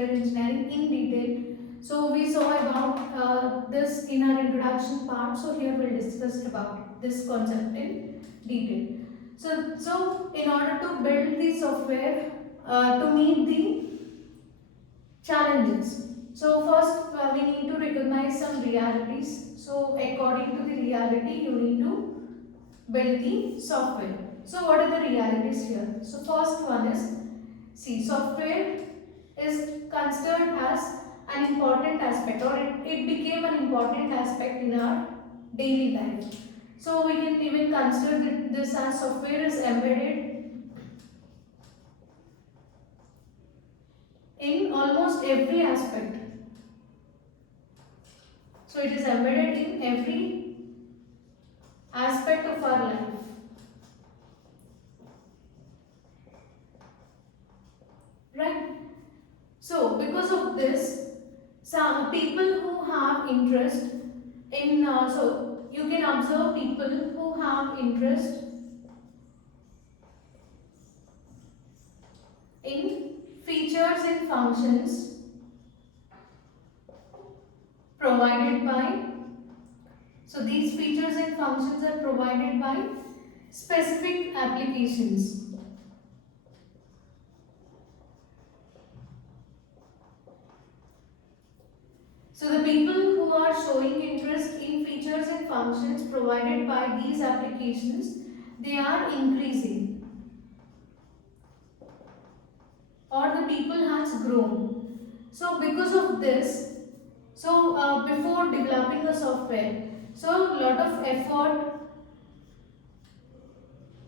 software engineering in detail. So we saw about this in our introduction part. So here we'll discuss about this concept in detail. So in order to build the software to meet the challenges. So first we need to recognize some realities. So according to the reality, you need to build the software. So what are the realities here? So first one is, see, software is considered as an important aspect, or it became an important aspect in our daily life. So we can even consider this as software is embedded in almost every aspect. So it is embedded in every aspect of our life. Right? So because of this, some people who have interest in, so you can observe people who have interest in features and functions provided by, so these features and functions are provided by specific applications. So the people who are showing interest in features and functions provided by these applications, they are increasing, or the people has grown. So because of this, so before developing a software, so a lot of effort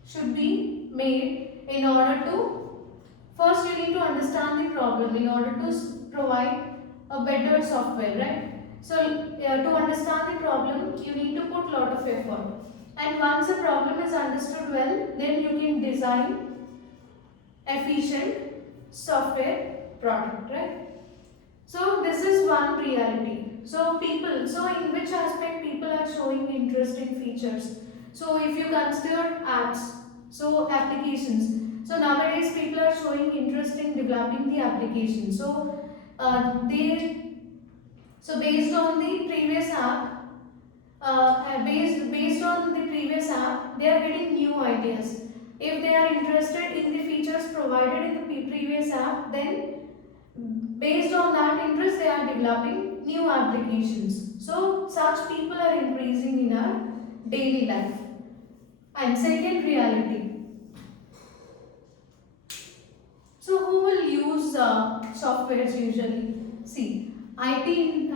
should be made in order to, first you need to understand the problem in order to provide a better software, right? So to understand the problem, you need to put lot of effort. And once the problem is understood well, then you can design efficient software product, right? So this is one reality. So people, so in which aspect people are showing interest in features? So if you consider apps, so applications. So nowadays people are showing interest in developing the application. So based on the previous app, based on the previous app, they are getting new ideas. If they are interested in the features provided in the previous app, then based on that interest, they are developing new applications. So such people are increasing in our daily life. And second reality. So who will use softwares usually? See, IT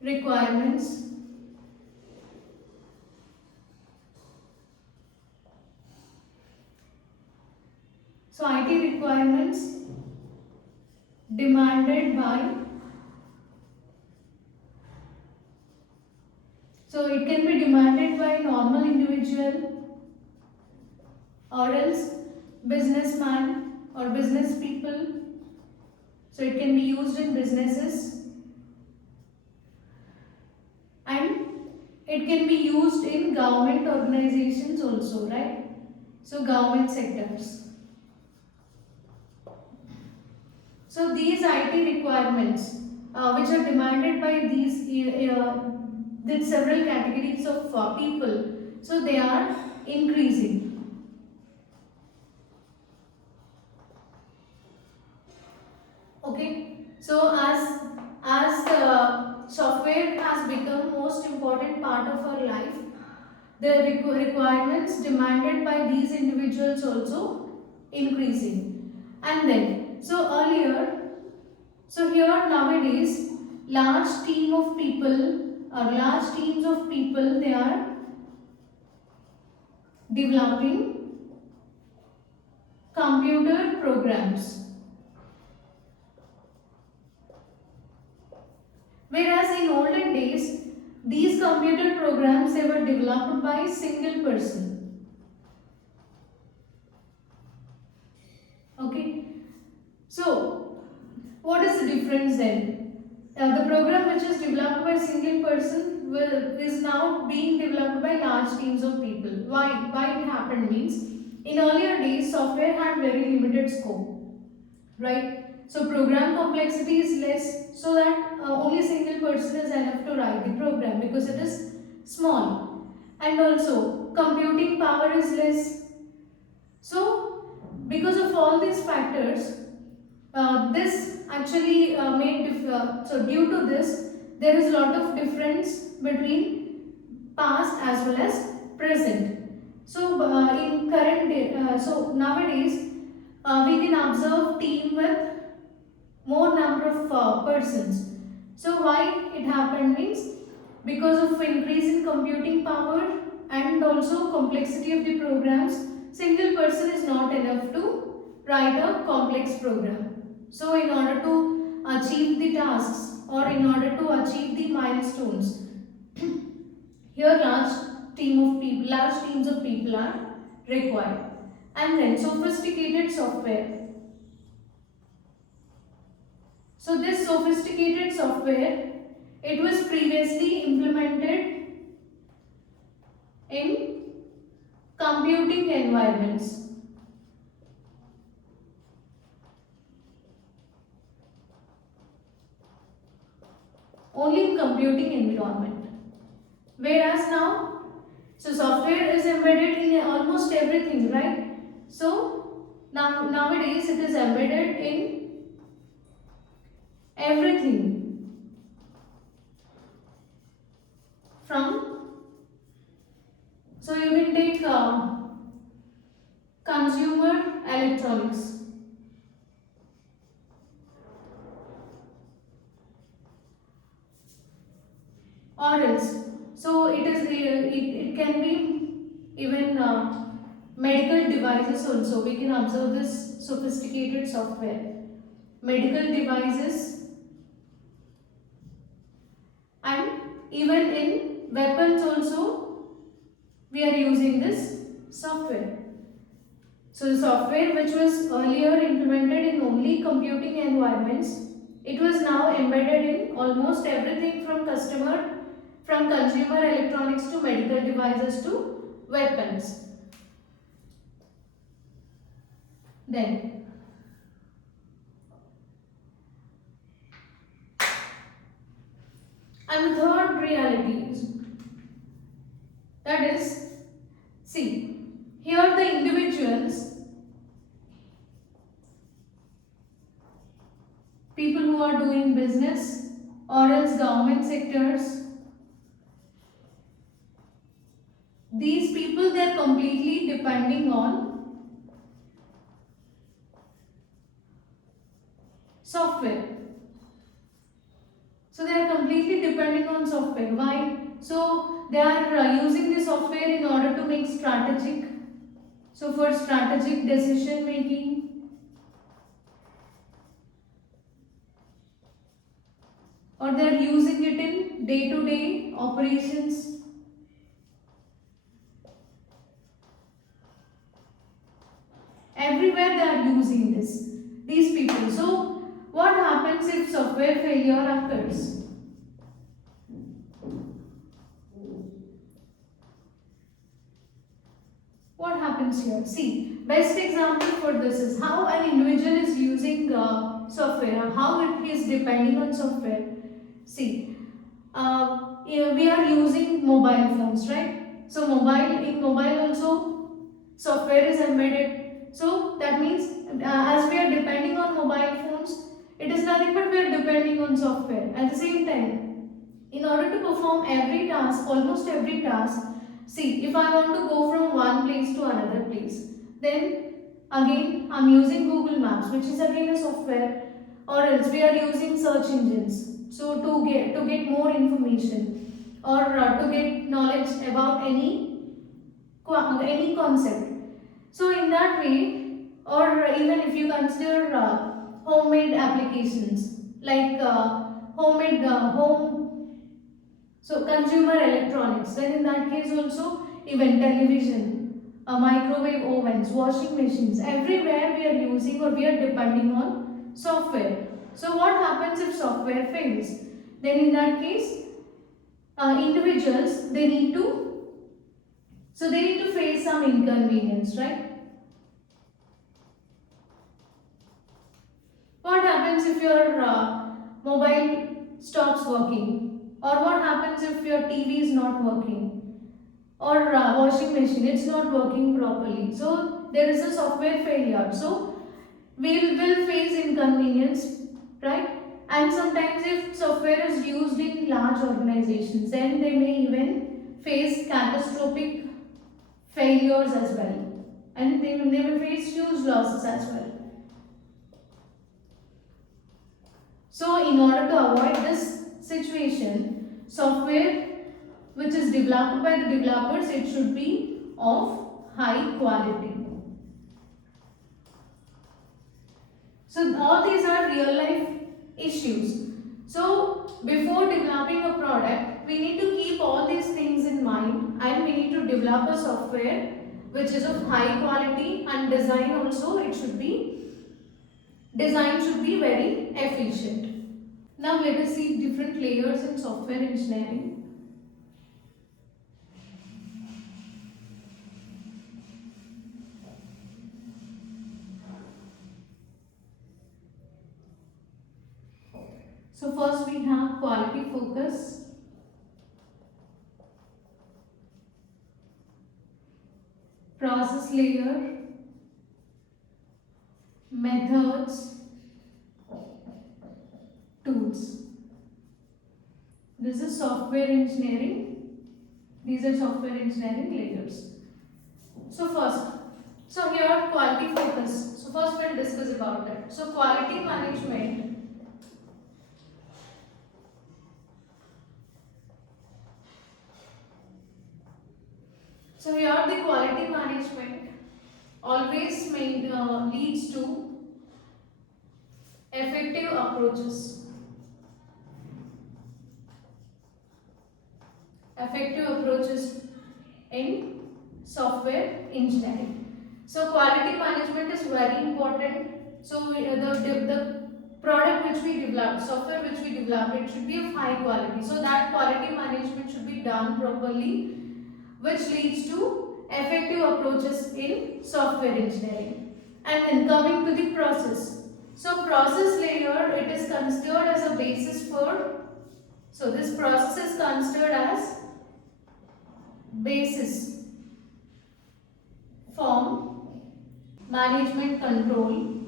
requirements. So IT requirements demanded by, so it can be demanded by normal individual or else businessman or business people. So it can be used in businesses and it can be used in government organizations also, right? So government sectors. So these IT requirements which are demanded by these several categories of people, so they are increasing. Okay, so as software has become most important part of our life, the requirements demanded by these individuals also increasing. And then, so earlier, so here nowadays, large team of people or large teams of people, they are developing computer programs. Whereas in olden days, these computer programs, they were developed by a single person. Okay. So, what is the difference then? The program which is developed by a single person is now being developed by large teams of people. Why it happened means, in earlier days, software had very limited scope, right? So program complexity is less, so that only single person is enough to write the program because it is small. And also computing power is less. So because of all these factors, this actually so due to this, there is a lot of difference between past as well as present. So in current day, so nowadays we can observe team with more number of persons. So why it happened means because of increase in computing power and also complexity of the programs, single person is not enough to write a complex program. So in order to achieve the tasks or in order to achieve the milestones, here large teams of people are required. And then sophisticated software. So this sophisticated software, it was previously implemented in computing environments. Only in computing environment. Whereas now, so software is embedded in almost everything, right? So nowadays it is embedded in everything from, so you can take consumer electronics, or else so it can be even medical devices also. We can observe this sophisticated software, medical devices, and even in weapons also we are using this software. So the software which was earlier implemented in only computing environments, it was now embedded in almost everything from consumer electronics to medical devices to weapons. Then and the third reality is, that is, see, here the individuals, people who are doing business or else government sectors, these people, they are completely depending on software. So they are completely depending on software. Why? So they are using the software in order to make strategic, so for strategic decision making, or they are using it in day to day operations. Everywhere they are using these people. So what happens if software failure occurs? What happens here? See, best example for this is how an individual is using software, how it is depending on software. See, yeah, we are using mobile phones, right? So in mobile also software is embedded. So that means as we are depending on mobile phones, it is nothing but we are depending on software. At the same time, in order to perform every task, almost every task, see, if I want to go from one place to another place, then again I'm using Google Maps, which is again a software, or else we are using search engines. So to get more information, or to get knowledge about any concept. So in that way, or even if you consider homemade applications like homemade home, so consumer electronics, then in that case also even television, microwave ovens, washing machines, everywhere we are using or we are depending on software. So what happens if software fails? Then in that case, individuals, they need to face some inconvenience, right? What happens if your mobile stops working? Or what happens if your TV is not working? Or washing machine, it's not working properly. So there is a software failure. So will face inconvenience, right? And sometimes if software is used in large organizations, then they may even face catastrophic failures as well, and they may face huge losses as well. So in order to avoid this situation, software which is developed by the developers, it should be of high quality. So all these are real life issues. So before developing a product, we need to keep all these things in mind, and we need to develop a software which is of high quality, and design should be very efficient. Now let us see different layers in software engineering. So first we have quality focus, process layer, methods, tools. This is software engineering. These are software engineering layers. So here quality focus. So first we'll discuss about it. So quality management. So here the quality management always leads to effective approaches. Effective approaches in software engineering. So quality management is very important. So the product which we develop, software which we develop, it should be of high quality. So that quality management should be done properly, which leads to effective approaches in software engineering. And then coming to the process. So process layer, it is considered as a basis for, so this process is considered as basis for management control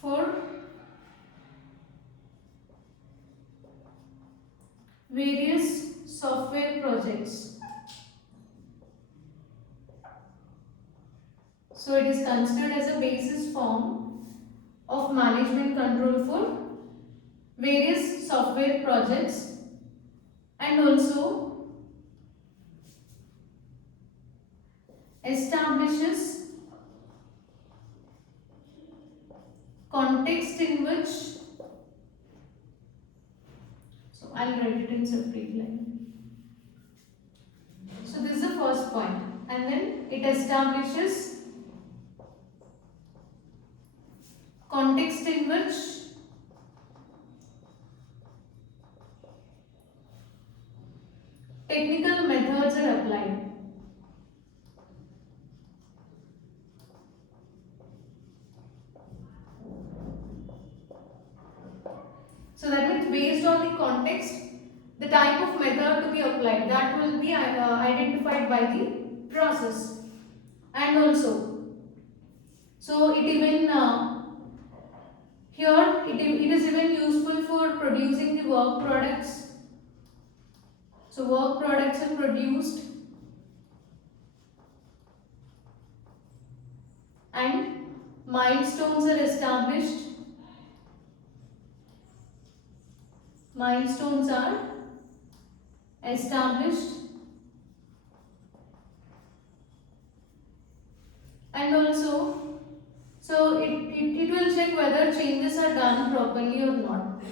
for various software projects. So it is considered as a basis form of management control for various software projects, and also establishes context in which, so I'll write it in separate line. So this is the first point, and then it establishes context in which technical methods are applied. So that means based on the context, the type of method to be applied, that will be identified by the process. And also, so it even here it is even useful for producing the work products. So work products are produced and milestones are established. Milestones are established, and also, so it will check whether changes are done properly or not.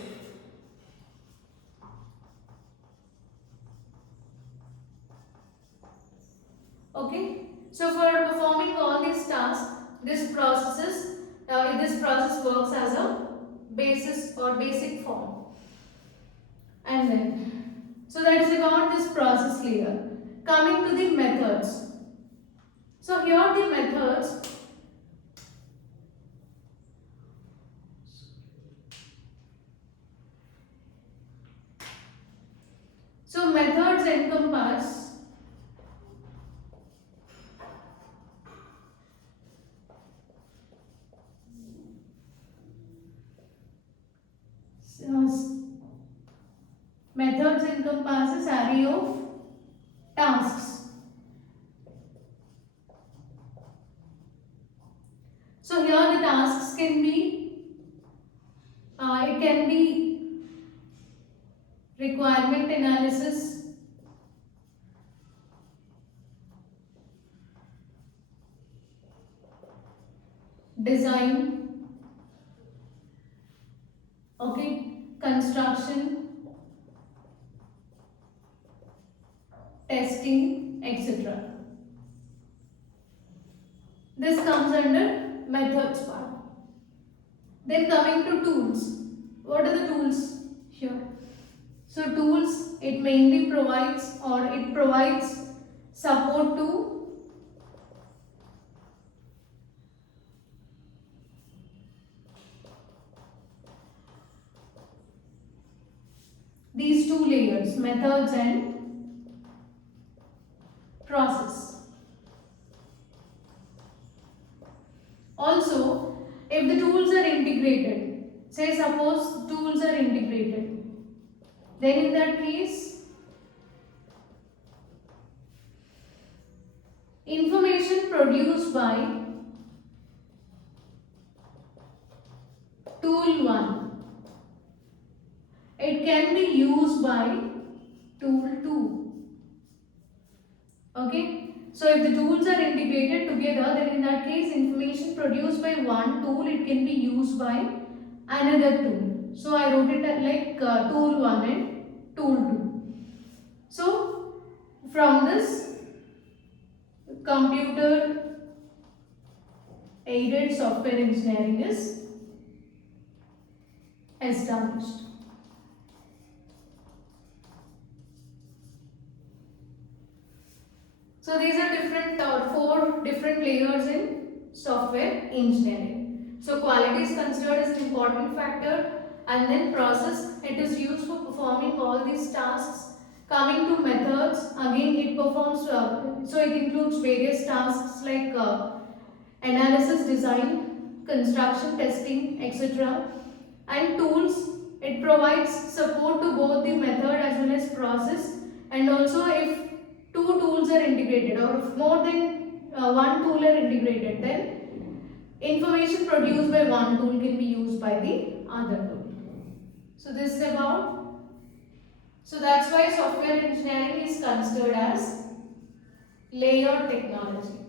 Okay, so for performing all these tasks, this process works as a basis or basic form. And then, so that is about this process layer. Coming to the methods. So here are the methods. So methods encompass encompasses array of tasks. So here the tasks can be it can be requirement analysis, design, okay, construction, testing, etc. This comes under methods part. Then coming to tools. What are the tools here? So tools, it mainly provides support to these two layers, methods and process. Also, if the tools are integrated, say suppose tools are integrated, then in that case, information produced by tool 1, it can be used by tool 2. Okay, so if the tools are integrated together, then in that case information produced by one tool, it can be used by another tool. So I wrote it like tool 1 and tool 2. So from this, computer aided software engineering is established. So these are different 4 different layers in software engineering. So quality is considered as an important factor, and then process, it is used for performing all these tasks. Coming to methods, again it performs, so it includes various tasks like analysis, design, construction, testing, etc. And tools, it provides support to both the method as well as process, and also if two tools are integrated or if more than one tool are integrated, then information produced by one tool can be used by the other tool. So this is about, so that's why software engineering is considered as layered technology.